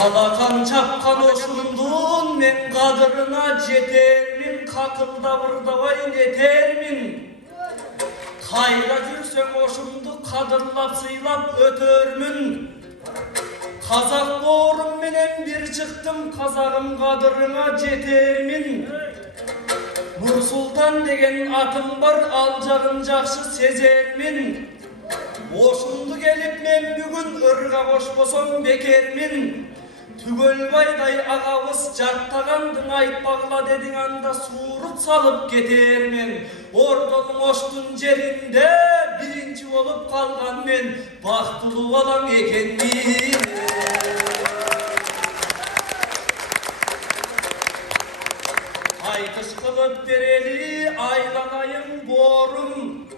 Alakan çapkan oşundun men kadırına jetermin, kakılda vırdavayın etermin. Kayda жүрсең oşumdu kadırlap sıylap ötörmün. Kazak doğrum menen bir çıktım, kazağım kadırına jetermin. Nur Sultan degen atım var, alacağın жақшы sezermin. Oşumdu gelip men bugün ırga koşbosam bekermin. Tügölbayday ağabız jattagandın aytpagla dedin anda surut salıp ketermin. Ordonun oştun jerinde birinci olup kalgan men baktulu balam ekenmin. Aytış kılıp bereli aylanayım borum.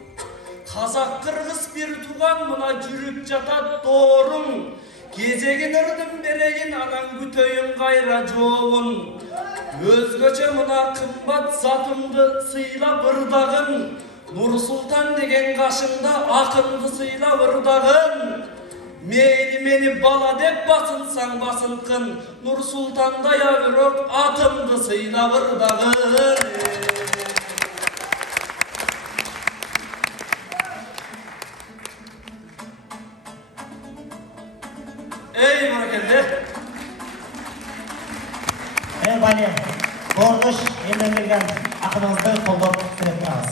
Kazak kırgız bir tugan buna jürüp jatat doğrum. Gezegin ırdım bereyin anan gütöyün gayra joğun. Özgöçe mına kımbat zatımdı sıyla bırdağın. Nur Sultan degen kaşında akındı sıyla bırdağın. Meyli meni bala dep basınsan basınkın. Nur Sultan'da yağırıp atımdı sıyla bırdağın. Ey barakende. Bani, Korduş elden gelgen akınızды kolдап süretiniz.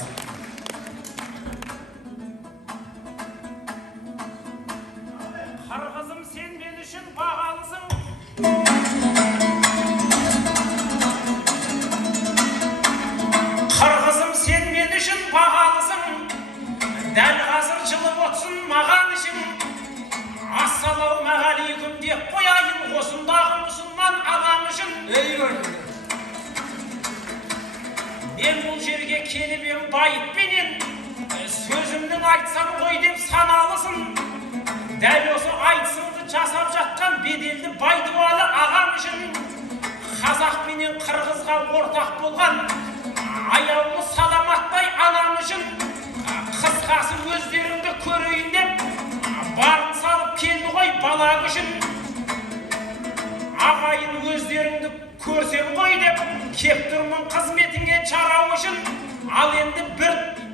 Kırgızım sen men üçün bağalısın. Kırgızım sen men üçün bağalısın. Dәл қазір жылып отсын маған ішің. Ассалаумағалейкум деп қояйын осындағы мұсылман ағам үшін. Ey barakende. Мен бұл жерге келіп ем байыппенен, сөзімнің айтсам ғой деп саналысын. Дәл осы айтысыңды жасап жатқан беделді байдуалы ағам үшін. Қазақ менен қырғызға ортақ болған аяулы саламаттай анам үшін. Қысқасы өздеріңді көрейін деп барын салып келді ғой бала үшін. Ағайын өздеріңді көрсем ғой деп кеп тұрмын қызметіңе жарау үшін. Ал енді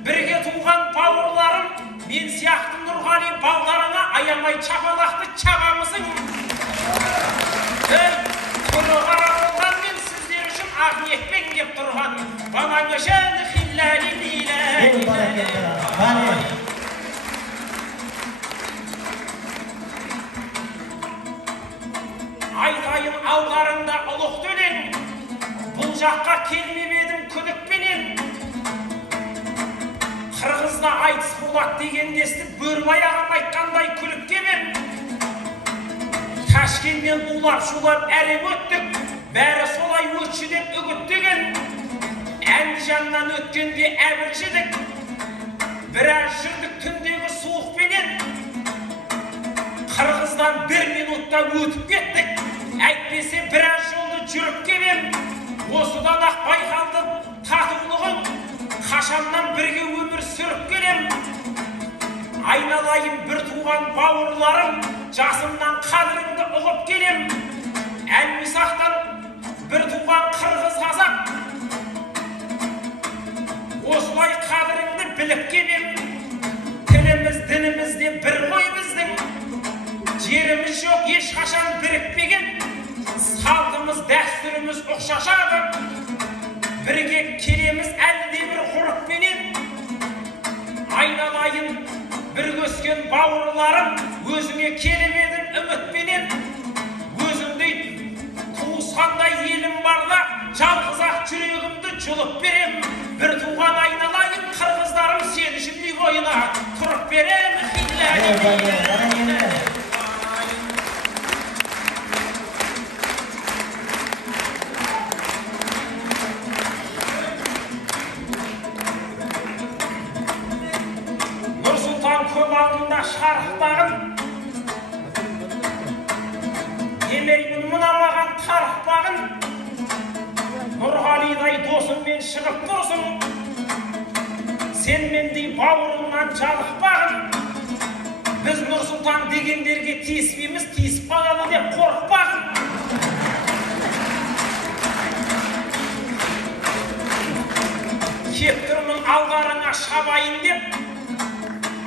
бірге туған бауырларым, мен сияқты Нұрғали балдарыңа аямай чапалақты чабамысың. Күні қара болған мен сіздер үшін ақ ниетпен кеп тұрған. Балаң үшін хилләли айтайын алдарыңда ұлық төлен. Бұл жаққа келмеп едім күдікпенен. Қырғызда айтыс болады деген естіп Бөрібай ағам айтқандай күлікке мен. Ташкеннен улап шулап әрем өттік, бәрі солай өтші деп үгіттеген. Әндіжаннан өткенде әбір жедік, біраз жүрдік түндегі суықпенен. Қырғыздан бір минутта өтіп кеттік, әйтпесе біраз жолды жүріп кебем. Осыдан ақ байқалды татулығым, қашаннан бірге өмір сүріп келем. Айналайын бір туған бауырларым, жасымнан қадіріңді ұғып келем. Әлмисақтан бір туған қырғыз қазақ, осылай қадіріңді біліп келем. Тіліміз, дініміз де бір ғой біздің. Жеріміз жоқ ешқашан бірікпеген, салтымыз, дәстүріміз ұқсашады. Бірге келеміз әлде бір ғұрыппенен. Айналайын бір көскен бауырларым, өзіңе келіп едім үмітпенен. Өзіңдей туысқандай елім барда, жалғыз-ақ жүрегімді жұлып берем. Bir tuğan aynalayın Kırgızlarım sen үшін үй бойына тұрып берем. Нұрсұлтан көп алдында шарықтағын, демеймін мына тарықпағын, Нұрғалидай досыңмен шығып тұрсың, сен мендей бауырыңнан жалықпағын, біз Нұрсұлтан дегендерге тиіспейміз, тиісіп қалады деп қорықпағын. Кеп тұрмын алдарыңа шабайын деп,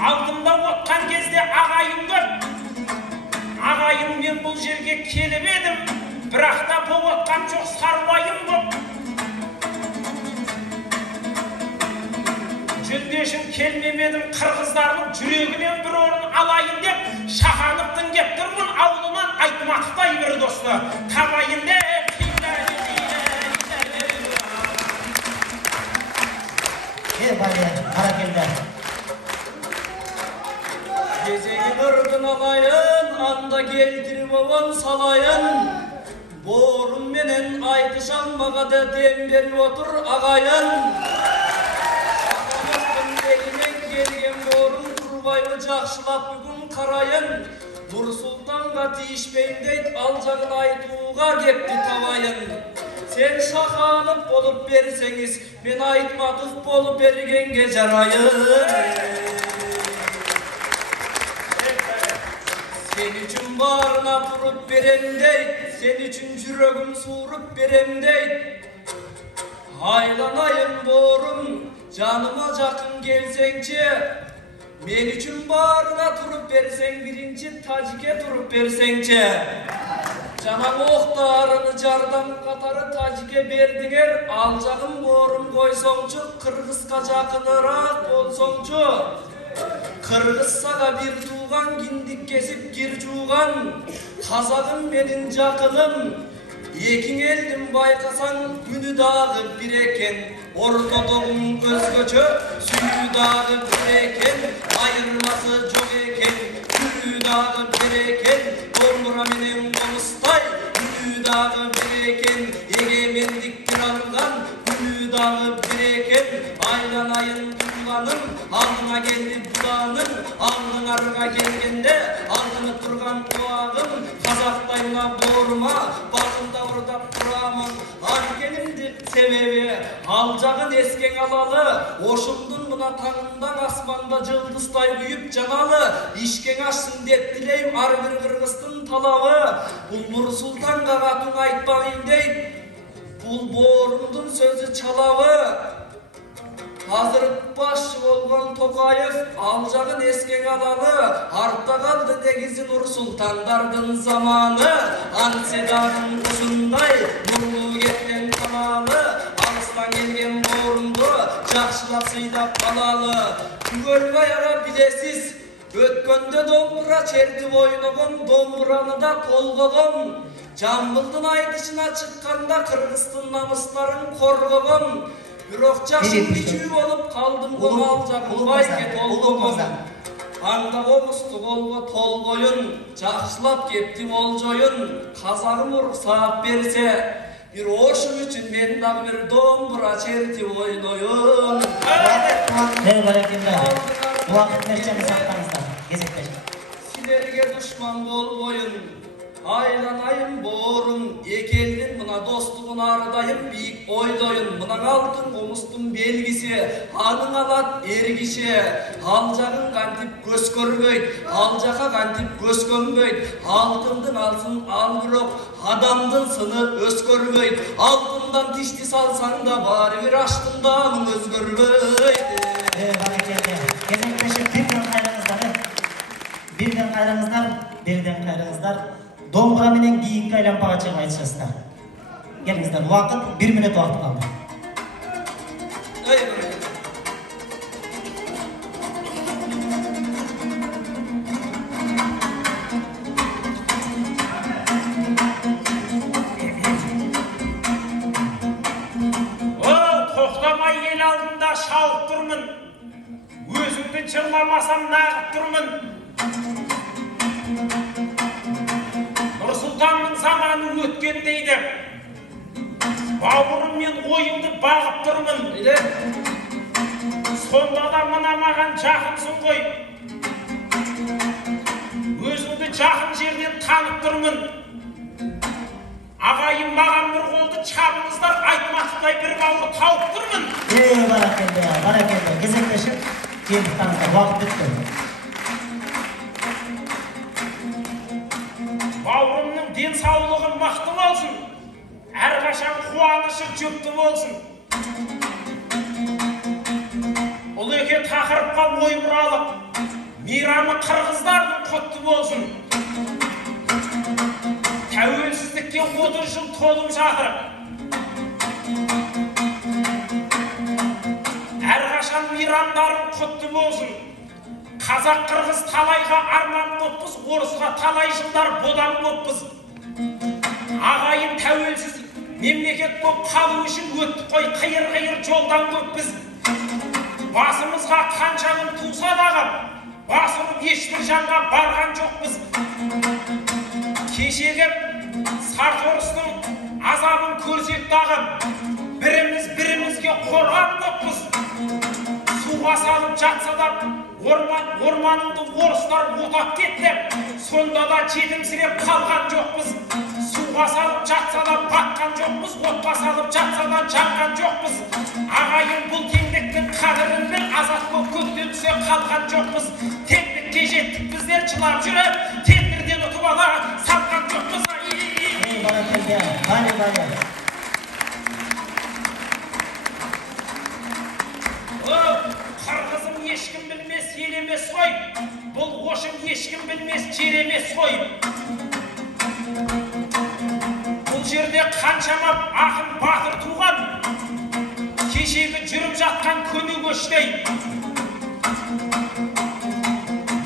алдымда отқан кезде ағайын көп. Ағайын мен бұл жерге келіп едім, бірақ та бұл отқан жоқ сарбайым көп. Жүндешім келмемедім қырғыздардың жүрегінен бір орын алайын деп, шаханыптың кеп тұрмын аулынан айтмақтай бір досты табайын деп. Балия, қара келді. Кезегі ұрдың алайын, анда келтіріп оған салайын. Борым менен айтышалмаға да дем беріп отыр ағайын. Шақамыздың белімен келген борым тұрбайлы жақшылап бүгін қарайын. Нұрсұлтанға тиішпейін дейд, ал жағын айтуға кепті табайын. Сен шақанып болып берсеңіз, мен айтматық болып бергенге жарайын. Sen üçün barına vurup berem deyt, sen üçün жүрегім суырып берем deyt. Aylanayım borum, canıma жақын келсеңче. Men üçün barına turup bersen, birinci Tacike turup bersençe. Жанаң оқтарыны жардам қатары Тажике бердіңер, ал жағын борым қойсоңчу, Қырғызға жақынырақ болсоңчу. Қырғыз саға бір туған, киндик кесіп кир жуған, қазағым менің жақыным. Екің елдің байқасаң, күні дағы бір екен, ортодығым өзгөчө, сүйі дағы бір екен, айырмасы жоқ екен, күні дағы бір екен, домбыра менен қоныстай, күні дағы бір екен, егемендіктен алған, күні дағы бір екен, айланайын туғаным, алдыңа келді бұланым, алдың арға келгенде, алдыңы тұрған қуағым, қазақтайына борыма, басында ұрдап тұрамын, аргенімді себебі, ал жағын ескен алалы, ошымдың мұна таңындан аспанда жылдыстай күйіп жаналы, ішкен ашсын деп тілейм, ар бір қырғыстың талабы, бұл Нұрсұлтанға қатың айтпағын дейд, бұл борымдың сөзі чалабы. Қазір басшы болған Тоқаев, ал жағын ескен алалы, артта қалды негізі Нұрсұлтандардың заманы, аңседағын ұсындай, нұрлы кеткен қалалы, алыстан келген борымды, жақшылап сыйдап қалалы. Күгөлбай аға білесіз, өткенде домбыра черді ойнаған, домбыраны да толғаған. Жамбылдың айтышына шыққанда Қырғыздың намыстарын қорғаған. Бирок жашым кичүү болуп калдым гомал жакын байке толгогон. Анда комусту колго толгоюн, жакшылап кепти болжоюн. Казагым уруксат берсе, бир ошум үчүн мен дагы бир домбура чертип ойноюн. Убакыт нерчени сактаңыздар, кезектеш. Силерге душман болбоюн. Айланайым борум, екелдің мұна достығын арыдайым, бейік ойдойын, мұнаң алтын комустың белгісі, аның алат ергіше, ал жағын қантип көз көрбейд, ал жақа қантип көз көмбейд, алтындың алсын ал бұрық, адамдың сыны өз көрбейд, алтындан тишти салсаң да бары бір аштыңдамың өз көрбейд. Кезектешіп бірден қайраңыздар, домбыра менен кийинки айлампага чыгып айтышасыздар. Келиңиздер, убакыт 1 минут убакыт калды. Тоқтамай ел алдында шауып тұрмын. Өзімді жырламасам нағып тұрмын. Нұрсұлтанның заманы өткен дейді. Бауырым мен ойымды бағып тұрмын. Сонда да мына маған жақынсың ғой. Өзіңді жақын жерден танып тұрмын. Аға Ағайын маған бір қолды чабыңыздар, айтмақтай бір бауыр тауып тұрмын. Баракелді. Кезектешіп, жеңдіктарыңыздар, уақыт бітті. Бауырымның денсаулығы мықты болсын. Әрқашан қуанышы жүкті болсын. Ұлеке тақырыпқа ой бұралып, мейрамы қырғыздардың құтты болсын. Тәуелсіздікке 30 жыл толып жатыр. Әрқашан мейрамдарың құтты болсын. Қазақ қырғыз талайға арман боппыз, орысқа талай жылдар бодан боппыз. Ағайын тәуелсіз мемлекет боп қалу үшін өттік қой, қиыр-қиыр жолдан көппіз. Басымызға қанша күн туса дағы, басырып ешбір жанға барған жоқпыз. Кешегі Сарторыстың азабын көрсек дағы, бірімізге қорған боқпыз. Суға салып жатса да, орманыңды орыстар отап кетті, сонда да жетімсіреп қалған жоқпыз. Суға салып жатса да батқан жоқпыз, отқа салып жатса да жанған жоқпыз. Ағайын бұл теңдіктің қадірін біл, азат боп көктен түсе қалған жоқпыз. Теңдікке жеттік біздер жылап жүріп, тендерден ұтып ала салған жоқпыз. Қырғызым ешкім білмес ел емес қой, бұл қошым ешкім білмес жер емес қой. Бұл жерде қаншама ақын батыр туған, кешегі жүріп жатқан көне көштей.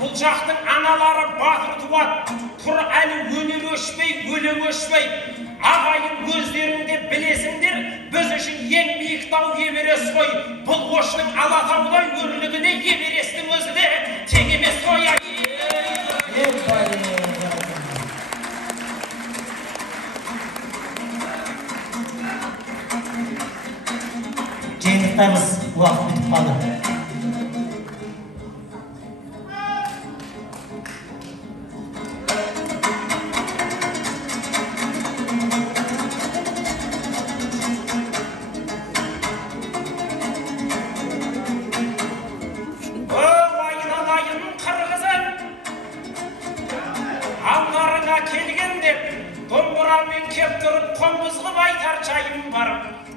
Бұл жақтың аналары батыр туады, тұр әлі өнер өшпей, өлең өшпей. Ағайын өздеріңде білесіңдер, біз үшін ең биік тау Эверест қой. Бұл қоштың Алатаудай өрлігіне Эвересттің өзі де тең емес қой. Жеңдіктарымыз уақыт бітіп қалды. Домбырамен кеп тұрып қоңыз қып айтар жайым бар.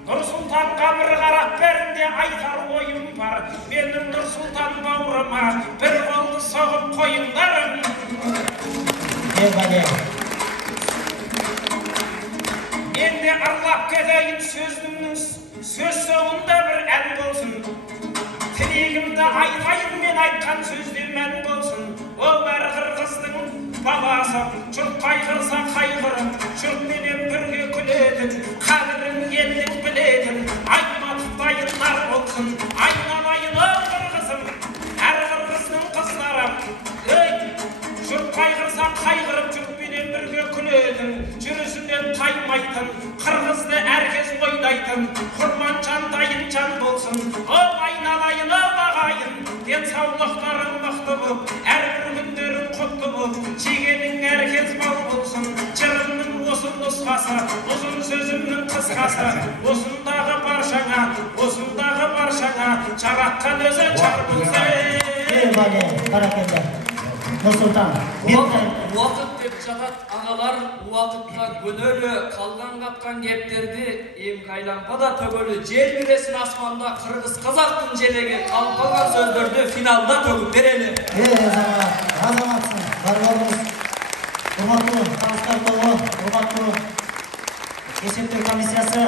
Нұрсұлтанға бір қарап бәрінде айтар ойым бар. Менің Нұрсұлтан бауырыма бір қолды соғып қойыңдар. Мен де арлап кетейін сөз соңында бір ән болсын. Тілегімді айтайын мен айтқан сөзде мән болсын. Ол бәрі қырғыздың баласы, жұрт қайғырса қайғырып, жұртменен бірге күлетін, қадірін елдің білетін, айтматықтайындар болсын. Айналайын ол қырғызым, әр қырғыздың қыздары. Жұрт қайғырса қайғырып, жұртменен бірге күлетін, жүрісінен таймайтын, қырғызды әркез ойдайтын, құрман жандайын жан болсын. Ол айналайын ол ағайын, денсаулықтарың мықты боп, әрбір күндерің құтты боп, жегенің әркез бал болсын. Жырымның осы нұсқасы, ұзын сөзімнің қысқасы, осындағы баршаңа, жаратқан өзі жар болсын. Баракелді. Нұрсұлтан. Уақыт деп жатат ағалар, уақытқа көнөлі, қалған қапқан кептерді емкайлампада төгөлі. Жер бересін аспанда қырғыз қазақтың желеге қалған сөздерді финалда төгіп берелі. Азаматсың, бар болыңыз. Құрматтылы, таныстар тобы, құрматтылы есептеу комиссиясы.